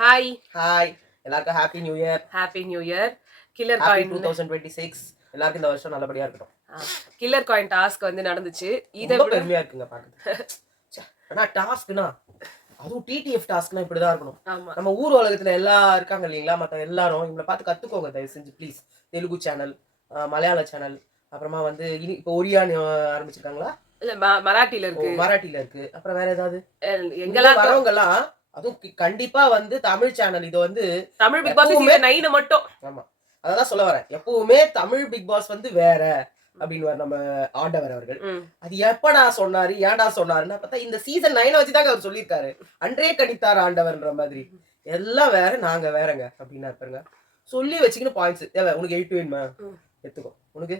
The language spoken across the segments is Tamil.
ஹாய் ஹாய் எல்லாருக்கும் happy new year. Happy new year. Killer happy coin 2026. எல்லாருக்கும் இந்த வருஷம் நல்லபடியா இருக்கட்டும். கில்லர் காயின் டாஸ்க் வந்து நடந்துச்சு. இத ரொம்ப விட பெருமையா இருக்குங்க பாக்குறது. ஆனா டாஸ்க்னா அதுவும் டிடிஎஃப் டாஸ்க்னா இப்படிதான் இருக்கணும். ஆமா நம்ம ஊர் உலகத்துல எல்லாம் இருக்காங்க இல்லைங்களா, மத்த எல்லாரும் இவங்களை பார்த்து கத்துக்கோங்க தயவு செஞ்சு ப்ளீஸ். தெலுங்கு சேனல், மலையாள சேனல், அப்புறமா வந்து இனி இப்போ ஒரியான்னு ஆரம்பிச்சிருக்காங்களா, இல்ல மராட்டில இருக்கு, மராட்டில இருக்கு, அப்புறம் வேற ஏதாவது எங்கெல்லாம் வரவங்க எல்லாம் அதுவும் கண்டிப்பா வந்து தமிழ் சேனல் இது வந்து தமிழ் பிக் பாஸ் சீசன் 9 மட்டும். ஆமா அதான் சொல்ல வரேன். எப்பவுமே தமிழ் பிக் பாஸ் வந்து வேற அப்படின்னு நம்ம ஆண்டவர் அவர்கள் அது எப்படா சொன்னாரு ஏன்டா சொன்னாருன்னா பார்த்தா இந்த சீசன் 9 வச்சுதாங்க அவர் சொல்லியிருக்காரு. அன்றே கணித்தார் ஆண்டவர்ன்ற மாதிரி எல்லாம் வேற நாங்க வேறங்க அப்படின்னு இருப்பாருங்க. சொல்லி வச்சுக்கின்னு பாயிண்ட்ஸ் தேவை. உனக்கு 8 வேணுமா எடுத்துக்கோ, உனக்கு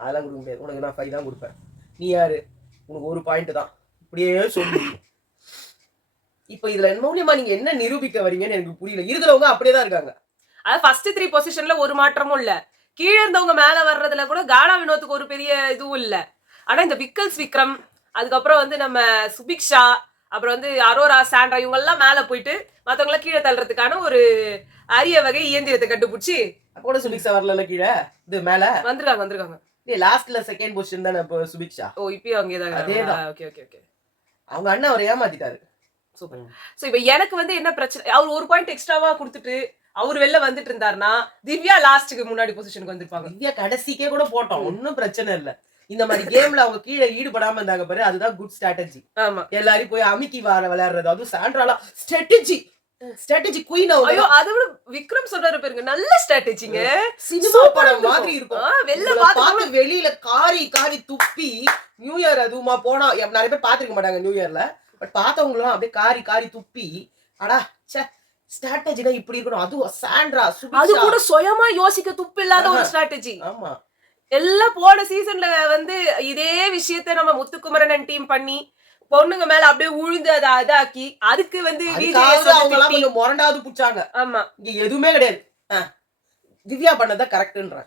அதெல்லாம் கொடுக்க முடியாது, உனக்கு நான் 5 தான் கொடுப்பேன், நீ யாரு, உனக்கு ஒரு பாயிண்ட் தான், இப்படியே சொல்லி இப்ப இதுல மூலியமா நீங்க என்ன நிரூபிக்க வரீங்கன்னு எனக்கு புரியல. இருக்கிறவங்க அப்படியேதான் இருக்காங்க. அது ஃபர்ஸ்ட் 3 பொசிஷன்ல ஒரு மாற்றமும் இல்ல. கீழ இருந்தவங்க மேல வர்றதுல கூட கானா வினோத்துக்கு ஒரு பெரிய இதுவும் இல்ல. ஆனா இந்த விக்கல்ஸ் விக்ரம், அதுக்கப்புறம் வந்து நம்ம சுபிக்ஷா, அப்புறம் வந்து அரோரா, சாண்ட்ரா இவங்க எல்லாம் மேல போயிட்டு மத்தவங்கள கீழே தள்ளுறதுக்கான ஒரு அரிய வகை இயந்திரத்தை கண்டுபிடிச்சி அப்போ சுபிக்ஷா வரல கீழே இது மேல வந்திருக்காங்க. லாஸ்ட்ல செகண்ட் பொசிஷன் தானே இப்போ சுபிக்ஷா. ஓ இப்பயும் அங்கேதான். அதேதான். Okay okay okay. அவங்க அண்ணன் அவர் ஏமாத்திட்டாரு. சூப்பர். சோ இப்ப எனக்கு வந்து என்ன பிரச்சனை, அவர் ஒரு பாயிண்ட் எக்ஸ்ட்ராவா கொடுத்துட்டு அவர் வெளில வந்துட்டு இருந்தாருன்னா திவ்யா லாஸ்ட்டுக்கு முன்னாடி பொசிஷனுக்கு வந்திருப்பாங்க. திவ்யா கடைசிக்கே கூட போட்டோம், ஒன்னும் பிரச்சனை இல்ல. இந்த மாதிரி கேம்ல அவங்க கீழே ஈடுபடாம இருந்தாங்க பாரு, அதுதான் குட் ஸ்ட்ராட்டஜி. ஆமா எல்லாரும் போய் அமிக்கி வார விளையாடுறது, அதுவும் சாண்ட்ராலா ஸ்ட்ராட்டஜி குயின். ஐயோ அதை விட விக்ரம் சொல்றாரு பாருங்க, நல்ல ஸ்ட்ராட்டஜிங்க. சினிமா படம் மாதிரி இருக்கும். வெளில பார்த்து வெளியில காரி காரி துப்பி நியூ இயர் அதுவுமா போனா நிறைய பேர் பாத்துக்க மாட்டாங்க நியூ இயர்ல, பட் பார்த்தவங்க எல்லாம் அப்படியே காரி காரி துப்பி அடா சே ஸ்ட்ராட்டஜினா இப்படி இருக்கணும். அதுவும் சாண்ட்ரா அது கூட சுயமா யோசிக்க துப்பு இல்லாத ஒரு ஸ்ட்ராட்டஜி. ஆமா எல்லாம் போன சீசன்ல வந்து இதே விஷயத்த நம்ம முத்துக்குமரன் டீம் பண்ணி பொண்ணுங்க மேல அப்படியே உழுந்து அதை அதாக்கி அதுக்கு வந்து முரண்டாவது புடிச்சாங்க. ஆமா இங்க எதுவுமே கிடையாது. திவ்யா பண்ணதான் கரெக்ட்ன்ற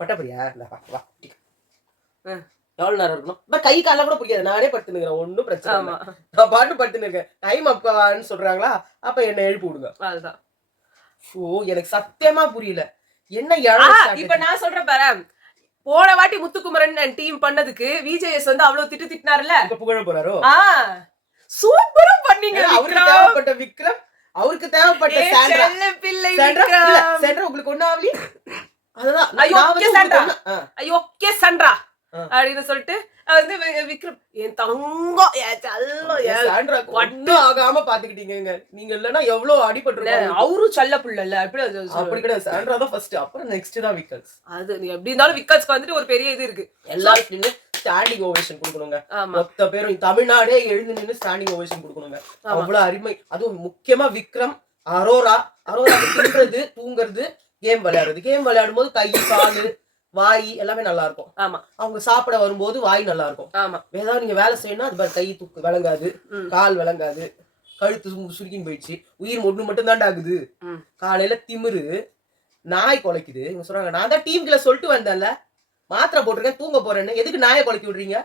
பட்டப்படியா எவ்வளவு நேரம் இருக்கணும், கை கால கூட பிடிக்காது, நானே படுத்துனுக்கிறேன், ஒன்னும் பிரச்சனை இல்ல, நான் பாட்டு படுத்துனுக்கேன். டைம் அப்பான்னு சொல்றாங்களா, அப்ப என்ன எழுப்பி விடுங்க. அதுதான் எனக்கு சத்தியமா புரியல என்ன. இப்ப நான் சொல்றேன் பாரு, போன வாட்டி முத்துக்குமரன் டீம் பண்ணதுக்கு விஜேஎஸ் வந்து அவ்வளவு திட்டினாருல, இப்ப புகழ போறாரோ. சூப்பரா பண்ணீங்க. அவருக்கு தேவைப்பட்ட விக்ரம், அவருக்கு தேவைப்பட்ட சாண்ட்ரா உங்களுக்கு ஒண்ணு ஆவலி. அதுதான் ஐயோ சாண்ட்ரா அப்படின்னு சொல்லிட்டு வந்து விக்ரம் என் தங்கம் ஆகாம பாத்துக்கிட்டீங்க. நீங்க இல்லன்னா எவ்வளவு அடிபட்டு. அவரும் செல்ல புள்ள இல்ல, அப்படி கிடையாது. சாண்ட்ரா தான் ஃபர்ஸ்ட், அப்புறம் நெக்ஸ்ட் தான் விக்கல்ஸ். அது எப்படி இருந்தாலும் விக்கல்ஸ்க்கு வந்துட்டு ஒரு பெரிய இது இருக்கு. எல்லாருக்குமே ஸ்டாண்டிங் ஓவேஷன் கொடுக்கணுங்க. மொத்த பேரும் தமிழ்நாடே எழுந்து நின்று ஸ்டாண்டிங் ஓவேஷன் கொடுக்கணுங்க. அவ்வளவு அருமை. அதுவும் முக்கியமா விக்ரம், அரோரா தின்றது, தூங்குறது, கேம் விளையாடுறது. கேம் விளையாடும் போது கை காலு வாய் எல்லாமே நல்லா இருக்கும். ஆமா அவங்க சாப்பிட வரும்போது வாய் நல்லா இருக்கும். ஆமா ஏதாவது நீங்க வேலை செய்யணும், அது கை தூக்கு விளங்காது, கால் விளங்காது, கழுத்து சுருக்கின்னு போயிடுச்சு, உயிர் ஒண்ணு மட்டும் தாண்டா ஆகுது. காலையில திமிரு, நாய் குலைக்குது. இவங்க சொல்றாங்க நான் தான் டீம்ல சொல்லிட்டு வந்தேன்ல, மாத்திரை போட்டிருக்கேன் தூங்க போறேன்னு, எதுக்கு நாயை குலைக்கி விடுறீங்க?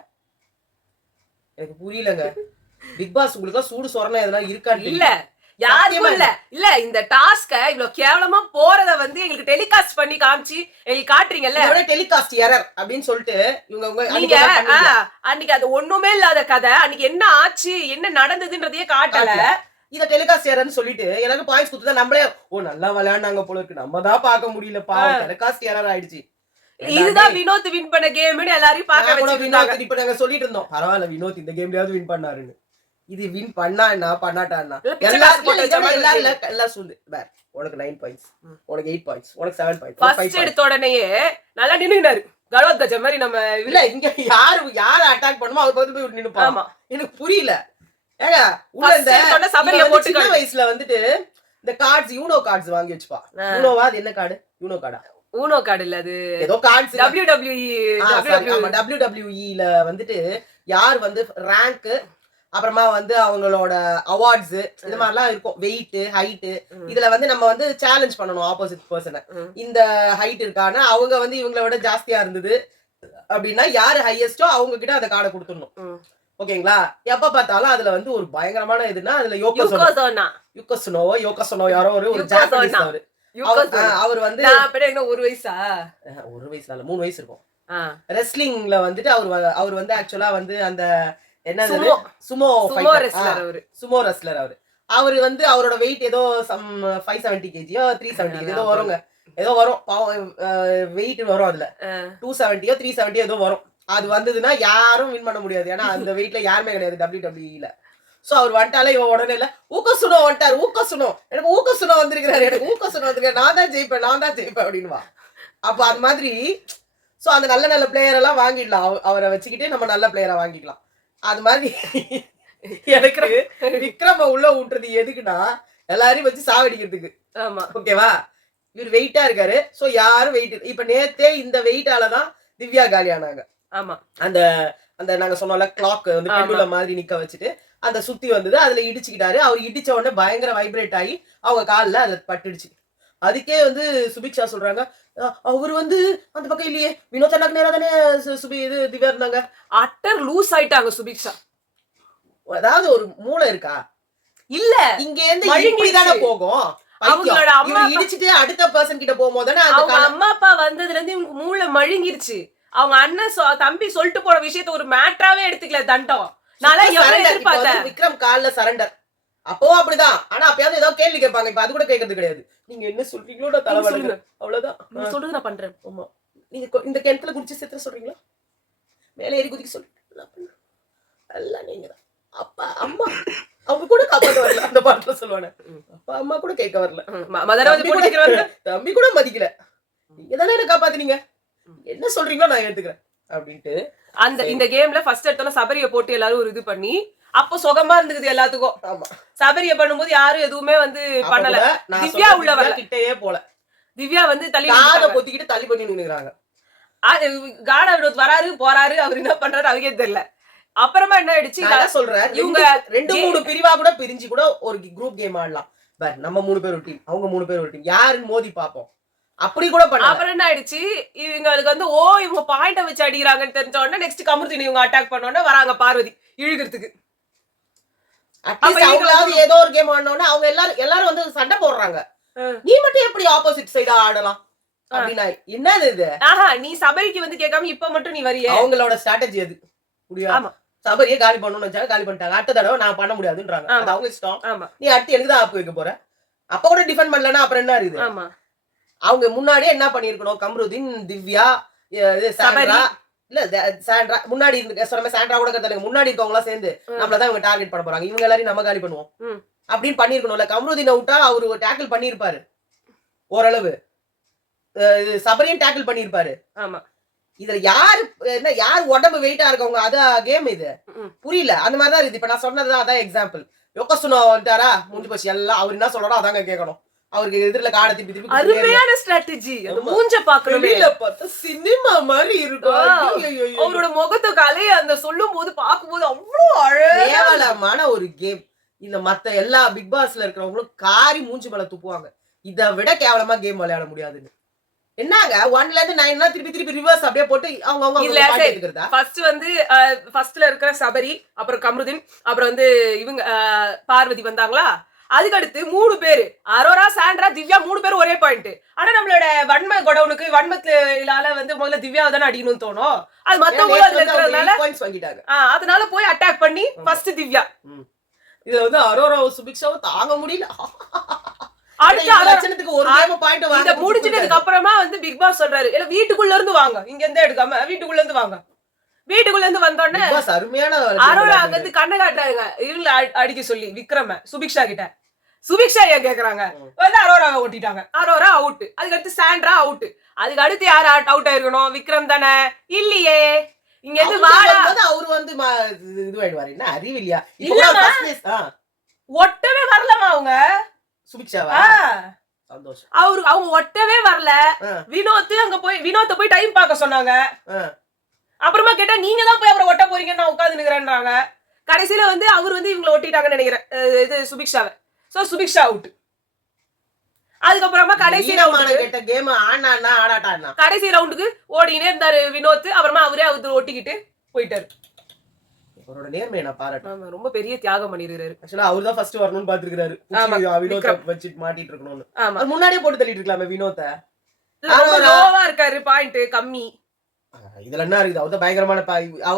எனக்கு புரியலங்க. பிக் பாஸ் உங்களுக்கு சூடு சொரணை எதனா இருக்கான்னு இல்ல, யாருக்கும் இல்ல இந்த டாஸ்க இவ்வளவு கேவலமா போறத வந்து எங்களுக்கு டெலிகாஸ்ட் பண்ணி காமிச்சு எங்களுக்கு காட்டுறீங்கல்ல, டெலிகாஸ்ட் எரர் அப்படின்னு சொல்லிட்டு நீங்க அன்னைக்கு அது ஒண்ணுமே இல்லாத கதை, அன்னைக்கு என்ன ஆச்சு என்ன நடந்ததுன்றதையே காட்டல. இத டெலிகாஸ்ட் எரர்னு சொல்லிட்டு எனக்கு பாயிண்ட்ஸ் கொடுத்தா நம்மளே நல்லா விளையாண்டாங்க போல இருக்கு, நம்ம தான் பார்க்க முடியல, பாவம் டெலிகாஸ்ட் எரர் ஆயிடுச்சு. இதுதான் வினோத் வின் பண்ண கேம்னு எல்லாரையும் பார்க்க வச்சிருந்தாங்க. இப்ப நாங்க சொல்லிட்டு இருந்தோம் பரவாயில்ல வினோத் இந்த கேம்லயாவது வின் பண்ணாருன்னு. இது வின் பண்ணா என்ன பண்ணாட்டா என்ன, எல்லாம் சொல்லு. உனக்கு 9 பாயிண்ட்ஸ், உனக்கு 8 பாயிண்ட்ஸ், உனக்கு 7 பாயிண்ட்ஸ். ஃபர்ஸ்ட் எடுத்த உடனேயே நல்லா நின்னுனாரு கலவத் கஜ மாதிரி. நம்ம இல்ல இங்க யாரு அட்டாக் பண்ணுமோ அவர் பக்கத்துல போய் நின்னுப்பாங்க. எனக்கு புரியல. ஏங்க உள்ள இந்த சபரியை போட்டு சின்ன வயசுல வந்துட்டு இந்த கார்ட்ஸ் யூனோ கார்ட்ஸ் வாங்கி வச்சுப்பா. யூனோவா அது என்ன கார்டு? யூனோ கார்டா? ஊனோ கார்டு இல்ல, அது ஏதோ கார்ட்ஸ் WWE ல வந்துட்டு யார் வந்து ரேங்க், அப்புறமா வந்து அவங்களோட அவார்ட்ஸ் இந்த மாதிரிலாம் இருக்கும், வெயிட் ஹைட். இதுல வந்து நம்ம வந்து சேலஞ்ச் பண்ணணும் ஆப்போசிட் பர்சனை. இந்த ஹைட் இருக்கான அவங்க வந்து இவங்கள விட ஜாஸ்தியா இருந்தது அப்படின்னா யாரு ஹையஸ்டோ அவங்க கிட்ட அந்த கார்டை கொடுத்துடணும். ஓகேங்களா? எப்ப பார்த்தாலும் அதுல வந்து ஒரு பயங்கரமான இதுன்னா அதுல யுகோசோனா யோகோசனோ யாரோ ஒரு யுகோசோனா. ஜாப்பனீஸ் அவரு. யுகோசோனா. அவர் வந்து நான் அப்படி என்ன 1 வயசா? 1 வயசுல இல்ல 3 வயசு இருக்கும். ஆ. ரெஸ்லிங்ல வந்துட்டு அவர் வந்து ஆக்சுவலா வந்து அந்த என்னது சுமோ சுமோ சுமோ ரெஸ்லர் அவரு. சுமோ ரெஸ்லர் அவரு. அவரு வந்து அவரோட வெயிட் ஏதோ 570 கேஜியோ 370 கேஜி ஏதோ வருங்க. ஏதோ வரும். பாவம் வெயிட் வரும் அதுல. 270யோ 370 ஏதோ வரும். அது வந்ததுன்னா யாரும் வின் பண்ண முடியாது. ஏன்னா அந்த வெயிட்ல யாருமே கிடையாது WWE-ல. சோ அவர் வந்துட்டாலே இவன் உடனே இல்ல ஊக்கசுனோ வந்துட்டாரு ஊக்கசுனோ எனக்கு ஊக்கசுனோ வந்திருக்கிறாரு எனக்கு ஊக்கசுனோ வந்திருக்காரு நான் தான் ஜெயிப்பேன் அப்படின்வா. அப்ப அது மாதிரி சோ அந்த நல்ல நல்ல பிளேயர் எல்லாம் வாங்கிடலாம். அவரை வச்சுக்கிட்டே நம்ம நல்ல பிளேயரா வாங்கிக்கலாம். அது மாதிரி எனக்கு விக்ரம உள்ள விட்டுறது எதுக்குன்னா எல்லாரையும் வச்சு சாவடிக்கிறதுக்கு. ஆமா. ஓகேவா? இவர் வெயிட்டா இருக்காரு. சோ யாரும் வெயிட் இப்ப நேத்தே இந்த வெயிட்டாலதான் திவ்யா காலி ஆனாங்க. ஆமா. அந்த அந்த நாங்க சொன்னோம்ல கிளாக் வந்து பெண்டுலம் மாதிரி நிக்க வச்சுட்டு அந்த சுத்தி வந்தது அதுல இடிச்சுக்கிட்டாரு. அவர் இடிச்ச உடனே பயங்கர வைப்ரேட் ஆகி அவங்க கால்ல அதுல பட்டுடுச்சு. அதுக்கே வந்து சுபிக்ஷா சொல்றாங்க அவர் வந்து அந்த பக்கம் இல்லையே வினோத் அண்ணாக்கு நேரா தானே இது திவ்யா இருந்தாங்க. அட்டர் லூஸ் ஆயிட்டாங்க சுபிக்ஷா. அதாவது ஒரு மூளை இருக்கா இல்ல இங்க இருந்து இப்படிதானே போகும். அவங்களோட அம்மா இடிச்சிட்டு அடுத்த பர்சன் கிட்ட போகும்போது அவங்க அம்மா அப்பா வந்ததுல இருந்து இவங்க மூளை மழுங்கிருச்சு. அவங்க அண்ணன் தம்பி சொல்லிட்டு போற விஷயத்த ஒரு மேட்டராவே எடுத்துக்கல தண்டம். நாளை எவ்வளவு எதிர்பார்த்தேன் விக்ரம் கால்ல சரண்டர் அப்போ அப்படிதான். ஆனா அப்பயாவது ஏதோ கேள்வி கேட்பாங்க. இப்ப அது கூட கேட்கறது கிடையாது. நீங்க என்ன சொல்றீங்களோ தலைவலிங்க அவ்வளவுதான். நீங்க சொல்றது நான் பண்றேன். ஆமா நீங்க இந்த கிணத்துல குடிச்சு செத்துற சொல்றீங்களா மேலே ஏறி குதிக்க சொல்லி எல்லாம் நீங்க தான். அப்பா அம்மா அவங்க கூட காப்பாத்த வரல. அந்த பாட்டுல சொல்லுவானே அப்பா அம்மா கூட கேட்க வரல. தம்பி கூட மதிக்கல. நீங்க தானே என்ன காப்பாத்துனீங்க என்ன சொல்றீங்களோ நான் ஏத்துக்கிறேன் அப்படின்ட்டு அந்த இந்த கேம்ல ஃபர்ஸ்ட் எடுத்தோம்னா சபரிய போட்டு எல்லாரும் ஒரு இது பண்ணி அப்போ சுகமா இருந்துக்குது எல்லாத்துக்கும். ஆமா சபரிய பண்ணும்போது யாரும் எதுவுமே வந்து பண்ணல. திவ்யா உள்ள வரல. கிட்டயே போல. திவ்யா வந்து தள்ளி பொத்திக்கிட்டு தள்ளி பண்ணி நின்னுறாங்க. காடா வினோத் வராரு போறாரு அவர் என்ன பண்றாரு அவருக்கே தெரியல. அப்புறமா என்ன ஆயிடுச்சு சொல்றேன் இவங்க 2-3 பிரிவா கூட பிரிஞ்சு கூட ஒரு குரூப் கேம் ஆடலாம். நம்ம 3 பேர் ஒரு டீம் அவங்க 3 பேர் ஒரு டீம் யாருன்னு மோதி பாப்போம். அப்படி கூட பண்ண. அப்புறம் என்ன ஆயிடுச்சு இவங்க அதுக்கு வந்து இவங்க பாயிண்ட வச்சு அடிக்கிறாங்கன்னு தெரிஞ்ச உடனே நெக்ஸ்ட் கமருதீன் இவங்க அட்டாக் பண்ண உடனே வராங்க பார்வதி இழுக்கிறதுக்கு. அவங்களாவது ஏதோ ஒரு கேம் ஆடனோடனே அவங்க எல்லாரும் வந்து சண்டை போடுறாங்க. நீ மட்டும் எப்படி ஆப்போசிட் சைடா ஆடலாம் அப்படின்னா என்னது இது? நீ சபரிக்கு வந்து கேட்காம இப்ப மட்டும் நீ வரிய அவங்களோட ஸ்ட்ராட்டஜி அது முடியாது. சபரியே காலி பண்ணணும்னு நினைச்சாங்க காலி பண்ணிட்டாங்க. அடுத்த தடவை நான் பண்ண முடியாதுன்றாங்க. அது அவங்க இஷ்டம். நீ அடுத்து எனக்கு தான் ஆப்பு வைக்க போற. அப்ப கூட டிஃபெண்ட் பண்ணலன்னா அப்புறம் என்ன இருக்குது? அவங்க முன்னாடியே என்ன பண்ணிருக்கணும் கம்ருதீன் திவ்யா சாண்ட்ரா இல்ல சாண்ட்ரா முன்னாடி சொன்ன சாண்ட்ரா கூட கத்தாங்க முன்னாடி இருக்கவங்க எல்லாம் சேர்ந்து நம்மளதான் இவங்க டார்கெட் பண்ண போறாங்க இவங்க எல்லாரையும் நம்ம காலி பண்ணுவோம் அப்படின்னு பண்ணிருக்கணும்ல. கம்ருதீனை விட்டா அவரு டேக்கிள் பண்ணிருப்பாரு ஓரளவு. சபரியும் டேக்கிள் பண்ணிருப்பாரு. ஆமா இதுல யார் உடம்பு வெயிட்டா இருக்கவங்க அதான் கேம் இது புரியல. அந்த மாதிரிதான் இருக்கு. இப்ப நான் சொன்னதுதான் அதான் எக்ஸாம்பிள். யோகசுனோ வந்துட்டாரா முடிஞ்சு போச்சு எல்லாம் அவர் என்ன சொல்றாரோ அதாங்க கேட்கணும். அவருக்கு எதிரில காடை திருப்பி திருப்பி அருமையான ஸ்ட்ராட்டஜி. அந்த மூஞ்ச பார்க்கணும் பார்த்தா சினிமா மாதிரி இருக்கும். அவரோட முகத்தை கலைய அந்த சொல்லும் போது பார்க்கும்போது அவ்வளவு அழகான ஒரு கேம். இந்த மத்த எல்லா பிக் பாஸ்ல இருக்கிறவங்களும் காரி மூஞ்சி மேல துப்புவாங்க. இதை விட கேவலமா கேம் விளையாட முடியாதுன்னு என்னங்க 1ல இருந்து 9 திருப்பி திருப்பி ரிவர்ஸ் அப்படியே போட்டு அவங்க ஃபர்ஸ்ட் வந்து ஃபர்ஸ்ட்ல இருக்கிற சபரி அப்புறம் கமருதீன் அப்புறம் வந்து இவங்க பார்வதி வந்தாங்களா. அதுக்கு அடுத்து 3 பேரு அரோரா சாண்ட்ரா திவ்யா 3 பேரும் ஒரே பாயிண்ட். ஆனா நம்மளோட வன்ம கொடவுனுக்கு வன்மத்துல வந்து முதல்ல திவ்யாவை தானே அடிக்கணும்னு தோணும். அது மத்தவங்களும் அதுல இருக்கிறதுனால அதனால போய் அட்டாக் பண்ணி ஃபர்ஸ்ட் திவ்யா இது வந்து அரோரா சுபிக்ஷாவும் தாங்க முடியல. முடிஞ்சதுக்கு அப்புறமா வந்து பிக் பாஸ் சொல்றாரு வீட்டுக்குள்ள இருந்து வாங்க இங்க இருந்து எடுக்காம வீட்டுக்குள்ள இருந்து வாங்க. வீட்டுக்குள்ள இருந்து வந்தோடனே அருமையான அரோரா வந்து கண்ணை காட்டுறாங்க இவங்கள அடிக்க சொல்லி விக்ரம சுபிக்ஷா கிட்ட. சுபிக்ஷா ஏன் கேக்குறாங்க வந்து அரோராவை ஓட்டிட்டாங்க. அரோரா அவுட். அதுக்கு அடுத்து சாண்ட்ரா அவுட். அதுக்கு அடுத்து யார் அவுட் ஆயிருக்கணும்? விக்ரம் தானே. இல்லையே இங்க இருந்து அவரு வந்து இதுவாயிடுவாரு. என்ன அறிவு இல்லையா? ஒட்டவே வரலமா அவங்க சுபிக்ஷாவா சந்தோஷம். அவங்க ஒட்டவே வரல. வினோத்தை போய் டைம் பார்க்க சொன்னாங்க. அப்புறமா கேட்டா நீங்க தான் போய் அவரை ஒட்ட போறீங்கன்னு நான் உட்கார்ந்து நிக்கிறேன்றாங்க. கடைசியில வந்து அவர் வந்து இவங்களை ஒட்டிட்டாங்கன்னு நினைக்கிறேன் இது சுபிக்ஷாவை. So Subiksha out. அதுக்கப்புறமா கடைசி ரவுண்டுக்கு ஓடினே இருந்தாரு வினோத். அப்புறமா அவரே அவரு ஒட்டிக்கிட்டு போயிட்டாரு. அவரோட நேர்மையை நான் பாராட்டேன். ஆமா, ரொம்ப பெரிய தியாகம் பண்ணிருக்காரு. ஆக்சுவலா அவர் தான் ஃபர்ஸ்ட் வரணும்னு பாத்துருக்காரு. ஆமா, வினோத விக்ரம். வச்சுட்டு மாட்டிட்டு இருக்கணும்னு. ஆமா, அது முன்னாடியே போட்டு தள்ளிட்டு இருக்கலாமே வினோத. இல்ல, ரொம்ப லோவா இருக்காரு, பாயிண்ட் கம்மி. இதுல என்ன இருக்குது? அவர் தான் பயங்கரமான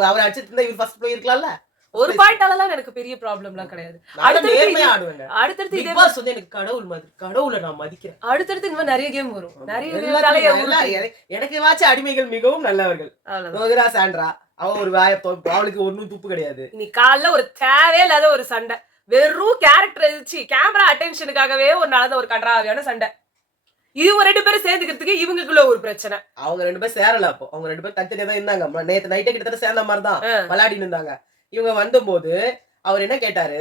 அவர் அடிச்சிட்டு இருந்தா இவர் ஃபர்ஸ்ட் போயிருக்கலாம்ல. ஒரு பாயிண்டாலலாம் எனக்கு பெரிய ப்ராப்ளம்லாம் கிடையாது. நேர்மையா ஆடுவேங்க. அடுத்தடுத்து இதே பிக் பாஸ் வந்து எனக்கு கடவுள் மாதிரி. கடவுளை நான் மதிக்கிறேன். அடுத்தடுத்து இந்த மாதிரி நிறைய கேம் வரும். நிறைய எனக்கு வாச்ச அடிமைகள் மிகவும் நல்லவர்கள். அவ்வளவுதான். ரோகிரா சாண்ட்ரா அவ ஒரு அவளுக்கு ஒன்னும் துப்பு கிடையாது. நீ காலைல ஒரு தேவையில்லாத ஒரு சண்டை, வெறும் கேரக்டர் வச்சு கேமரா அட்டென்ஷனுக்காகவே ஒரு நடந்த ஒரு கன்றாவியான சண்டை. இவங்க 2 பேரும் சேர்ந்துக்கிறதுக்கு இவங்களுக்குள்ள ஒரு பிரச்சனை. அவங்க 2 பேரும் சேரல. அப்போ அவங்க 2 பேரும் தனித்தனியா தான் இருந்தாங்க. நேத்து நைட்டே கிட்டத்தட்ட சேர்ந்த மாதிரி தான் விளையாடிட்டு இருந்தாங்க. இவங்க வந்தபோது அவர் என்ன கேட்டாரு,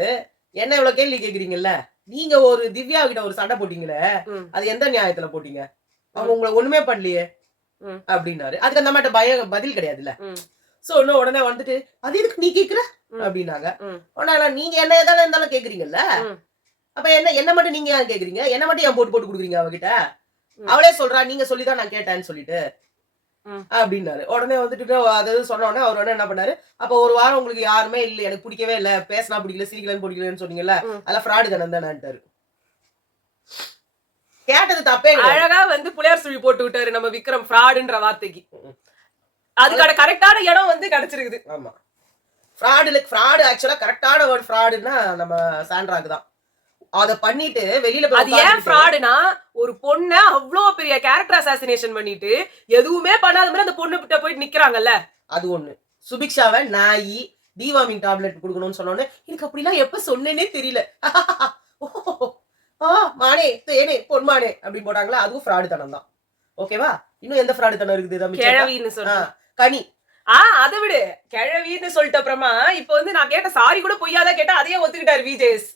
என்ன இவ்வளவு கேள்வி கேக்குறீங்கல்ல, நீங்க ஒரு திவ்யா கிட்ட ஒரு சண்டை போட்டீங்களே, அது எந்த நியாயத்துல போட்டீங்க? அவங்க உங்களை ஒண்ணுமே பண்ணலையே அப்படின்னாரு. அதுக்கு அந்த மாதிரி பதில் கிடையாதுல்ல. சோ இன்னும் உடனே வந்துட்டு அது எதுக்கு நீ கேக்குற அப்படின்னாங்க. உடனே நீங்க என்ன எதாலும் இருந்தாலும் கேக்குறீங்கல்ல, அப்ப என்ன மட்டும் நீங்க ஏன் கேக்குறீங்க? என்ன மட்டும் ஏன் போட்டு கொடுக்குறீங்க அவகிட்ட? அவளே சொல்றா நீங்க சொல்லிதான் நான் கேட்டேன்னு சொல்லிட்டு அப்படின்னாரு. உடனே வந்துட்டு அதாவது சொன்ன உடனே அவர் என்ன பண்ணாரு, அப்ப ஒரு வாரம் உங்களுக்கு யாருமே இல்ல, எனக்கு பிடிக்கவே இல்ல, பேசினா பிடிக்கல, சிரிக்கலன்னு பிடிக்கலன்னு சொன்னீங்கல்ல, அதெல்லாம் ஃப்ராடு தானே. கேட்டது தப்பே. அழகா வந்து புளியார் சுழி போட்டு விட்டாரு நம்ம விக்ரம் ஃப்ராடுன்ற வார்த்தைக்கு. அதுக்கான கரெக்டான இடம் வந்து கிடைச்சிருக்குது. ஆமா, ஃப்ராடு ஆக்சுவலா கரெக்டான வேர்ட் ஃப்ராடுன்னா நம்ம சாண்ட்ராக்கு தான். அத பண்ணிட்டு வெளியில அது ஏன் ஃப்ராடுனா, ஒரு பொண்ண அவ்வளோ பெரிய கேரக்டர் அசாசினேஷன் பண்ணிட்டு எதுவுமே பண்ணாத மாதிரி அந்த பொண்ணு கிட்ட போயிட்டு நிக்கிறாங்கல்ல, அது ஒண்ணு. சுபிக்ஷாவை நாயி டிவார்மிங் டாப்லெட் கொடுக்கணும்னு சொன்னோன்னு எனக்கு அப்படிலாம் எப்ப சொன்னேனே தெரியல. மானே தேனே பொன்மானே அப்படின்னு போட்டாங்களா, அதுவும் ஃப்ராடு தனம் தான். ஓகேவா? இன்னும் எந்த ஃப்ராடு தனம் இருக்குது? கிழவின்னு சொல்ல கனி. அதை விடு, கிழவின்னு சொல்லிட்ட அப்புறமா இப்ப வந்து நான் கேட்ட சாரி கூட பொய்யாதான் கேட்டா அதையே ஒத்துக்கிட்டாரு விஜேஸ்.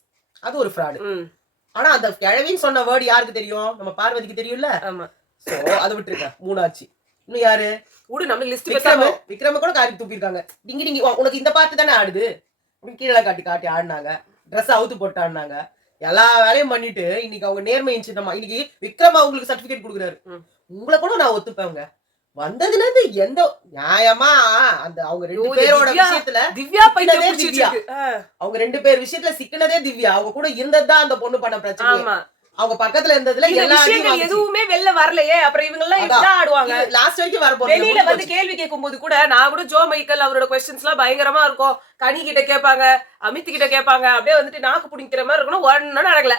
அது ஒரு ஃப்ராடு. ஆனா அந்த கிழவின்னு சொன்ன வேர்டு யாருக்கு தெரியும்? நம்ம பார்வதிக்கு தெரியும்ல. ஆமா. சோ அதை விட்டுருக்க. மூணாச்சு. இன்னும் யாரு? உடு, நம்ம லிஸ்ட் விக்ரம கூட காரி தூக்கிருக்காங்க. டிங்கி டிங்கி உனக்கு இந்த பாட்டு தானே ஆடுது அப்படின்னு கீழே காட்டி ஆடினாங்க. ட்ரெஸ் அவுத்து போட்டு ஆடினாங்க. எல்லா வேலையும் பண்ணிட்டு இன்னைக்கு அவங்க நேர்மையின் சின்னமா இன்னைக்கு விக்ரம் அவங்களுக்கு சர்டிபிகேட் கொடுக்குறாரு. உங்களை கூட நான் ஒத்துப்பேங்க. வந்ததுல இருந்து எந்த நியாயமா அந்த அவங்க 2 பேரோட விஷயத்துல திவ்யா பையனதே திவ்யா, அவங்க 2 பேர் விஷயத்துல சிக்கினதே திவ்யா. அவங்க கூட இருந்ததுதான் அந்த பொண்ணு பண்ண பிரச்சனை. அவங்க பக்கத்துல இருந்ததுல எல்லா விஷயங்களும் எதுவுமே வெளில வரலையே. அப்புறம் இவங்க எல்லாம் எப்படி ஆடுவாங்க? லாஸ்ட் வரைக்கும் வர போறாங்க. வெளியில வந்து கேள்வி கேட்கும்போது கூட நான் கூட ஜோ மைக்கேல் அவரோட क्वेश्चंस எல்லாம் பயங்கரமா இருக்கும். கனி கிட்ட கேட்பாங்க, அமித் கிட்ட கேட்பாங்க. அப்படியே வந்துட்டு நாக்கு புடிக்கிற மாதிரி இருக்கணும். ஒண்ணும் நடக்கல.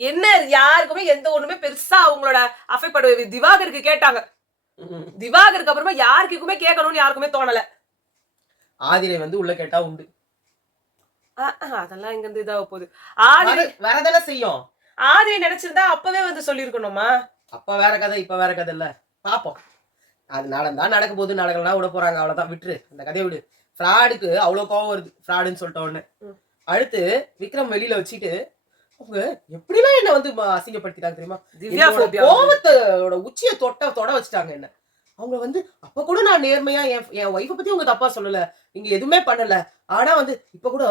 என்ன யாருக்குமே எந்த ஒண்ணுமே பெருசா அவங்களோட அஃபெக்ட் பண்ண. திவாகருக்கு கேட்டாங்க. திவாகருக்கு அப்புறமா யாருக்குமே கேட்கணும்னு யாருக்குமே தோணல. ஆதிரை வந்து உள்ள கேட்டா உண்டு. அதெல்லாம் இங்க இருந்து இதாக போகுது. ஆதிரை வரதானே செய்யும். ஆதிரை நினைச்சிருந்தா அப்பவே வந்து சொல்லிருக்கணுமா? அப்ப வேற கதை, இப்ப வேற கதை இல்ல. பாப்போம். அது நடந்தா நடக்க போது, நடக்கலாம் விட போறாங்க. அவ்வளவுதான், விட்டுரு அந்த கதையை விடு. ஃப்ராடுக்கு அவ்வளவு கோவம் வருது ஃப்ராடுன்னு சொல்லிட்ட உடனே. அடுத்து விக்ரம் வெளியில வச்சுட்டு அவங்க எப்படிலாம் என்ன வந்து அசிங்கப்படுத்திட்டாங்க தெரியுமா? கோவத்தோட உச்சியை தொட வச்சுட்டாங்க என்ன. அவங்க வந்து அப்ப கூட நான் நேர்மையா என் ஒய்ஃபை பத்தி அவங்க தப்பா சொல்லல, நீங்க எதுவுமே பண்ணல. ஆனா வந்து இப்ப கூட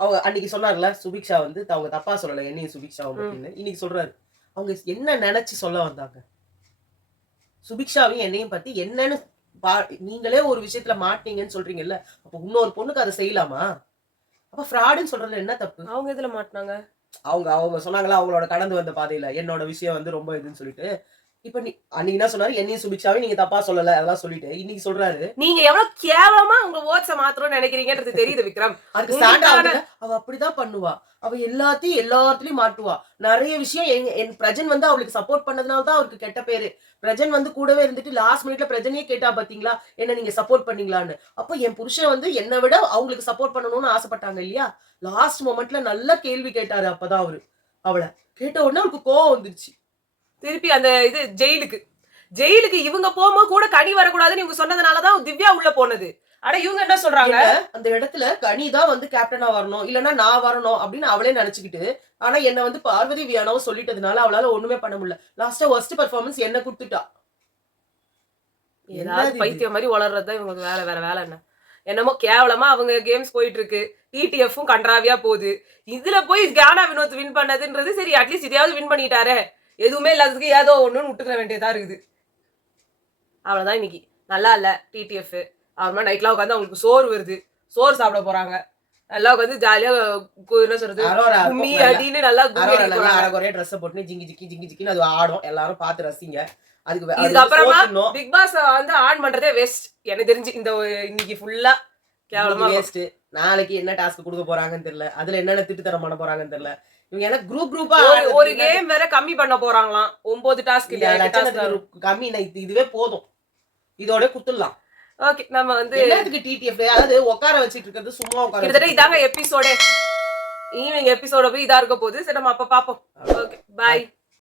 அவங்க அன்னைக்கு சொன்னார்ல சுபிக்ஷா வந்து அவங்க தப்பா சொல்லல என்னையும் சுபிக்ஷாவும் பத்தின்னு. இன்னைக்கு சொல்றாரு அவங்க என்ன நினைச்சு சொல்ல வந்தாங்க. சுபிக்ஷாவையும் என்னையும் பத்தி என்னன்னு நீங்களே ஒரு விஷயத்துல மாட்டீங்கன்னு சொல்றீங்கல்ல, அப்ப இன்னொரு பொண்ணுக்கு அதை செய்யலாமா? அப்ப ஃப்ராடுன்னு சொல்றதுல என்ன தப்பு? அவங்க எதுல மாட்டினாங்க? அவங்க சொன்னாங்களா அவங்களோட கடந்து வந்த பாதையில என்னோட விஷயம் வந்து ரொம்ப இதுன்னு சொல்லிட்டு. இப்ப அன்னைக்கு என்ன சொன்னாரு, என்னையும் சுபிக்ஷாவையும் நீங்க தப்பா சொல்லல அதெல்லாம் சொல்லிட்டு இன்னைக்கு சொல்றாரு நீங்க எவ்வளவு கேவலமா உங்க வேர்ட்ஸ மாத்திரம்னு நினைக்கிறீங்கன்றது தெரியுது விக்ரம். அதுக்கு சாண்டா அவ அப்படிதான் பண்ணுவா. அவ எல்லாத்துலயும் மாட்டுவா. நிறைய விஷயம் என் பிரஜன் வந்து அவளுக்கு சப்போர்ட் பண்ணதுனால தான் அவருக்கு கெட்ட பேரு. பிரஜன் வந்து கூடவே இருந்துட்டு லாஸ்ட் மினிட்ல பிரஜனையே கேட்டா பாத்தீங்களா என்ன நீங்க சப்போர்ட் பண்ணீங்களான்னு. அப்ப என் புருஷன் வந்து என்னை விட அவங்களுக்கு சப்போர்ட் பண்ணணும்னு ஆசைப்பட்டாங்க இல்லையா. லாஸ்ட் மொமெண்ட்ல நல்ல கேள்வி கேட்டாரு. அப்பதான் அவளை கேட்ட உடனே அவருக்கு கோவம் வந்துருச்சு. திருப்பி அந்த இது ஜெயிலுக்கு இவங்க போகும்போது கூட கனி வரக்கூடாதுன்னு இவங்க சொன்னதுனாலதான் திவ்யா உள்ள போனது. ஆனா இவங்க என்ன சொல்றாங்க, அந்த இடத்துல கனி தான் வந்து கேப்டனா வரணும், இல்லன்னா நான் வரணும் அப்படின்னு அவளே நினைச்சுக்கிட்டு. ஆனா என்ன வந்து பார்வதி வியானாவும் சொல்லிட்டதுனால அவளால ஒண்ணுமே பண்ண முடியல. லாஸ்டா வர்ஸ்ட் பெர்ஃபார்மன்ஸ் என்ன கொடுத்துட்டா. ஏதாவது பைத்தியம் மாதிரி வளர்றதுதான் இவங்களுக்கு வேற வேலை என்ன. என்னமோ கேவலமா அவங்க கேம்ஸ் போயிட்டு இருக்கு. டிடிஎஃப்பும் கன்றாவியா போகுது. இதுல போய் கானா வினோத் வின் பண்ணதுன்றது சரி, அட்லீஸ்ட் இதையாவது வின் பண்ணிட்டாரு. எதுவுமே இல்லாததுக்கு ஏதோ ஒண்ணுன்னு விட்டுக்கிற வேண்டியதா இருக்குது. அவ்வளவுதான். இன்னைக்கு நல்லா இல்ல டிடிஎஃப். அப்புறமா நைட்லாம் உட்காந்து அவங்களுக்கு சோறு வருது. சோறு சாப்பிட போறாங்க. நல்லா வந்து ஜாலியா என்ன சொல்றது அரோரா கும்மி அடின்னு நல்லா கும்மி அரோரா அடிக்க நல்லா போறாங்க. அரைகுறையா ட்ரெஸ் போட்டு ஜிங்கி ஜிக்கின்னு அது ஆடும். எல்லாரும் பார்த்து ரசிங்க. அதுக்கு இதுக்கப்புறமா பிக் பாஸ் வந்து ஆன் பண்றதே வேஸ்ட் எனக்கு தெரிஞ்சு. இந்த இன்னைக்கு ஃபுல்லா கேவலமா வேஸ்ட். நாளைக்கு என்ன டாஸ்க் கொடுக்க போறாங்கன்னு தெரியல. அதுல என்னென்ன திட்டுத்தரம் பண்ண போறாங்கன்னு தெரியல. இவங்க எனக்கு குரூப்பா ஒரு கேம் வேற கம்மி பண்ண போறாங்களாம். 9 டாஸ்க் கம்மி. இதுவே போதும். இதோட குத்துடலாம். ஓகே நம்ம வந்து எல்லாத்துக்கு டிடிஎஃப் அதாவது உட்கார வச்சிட்டு இருக்கிறது சும்மா உட்கார. கிட்டத்தட்ட இதாங்க எபிசோடே. ஈவினிங் எபிசோட போய் இதா இருக்க போகுது. சரி நம்ம அப்ப பாப்போம். Okay bye.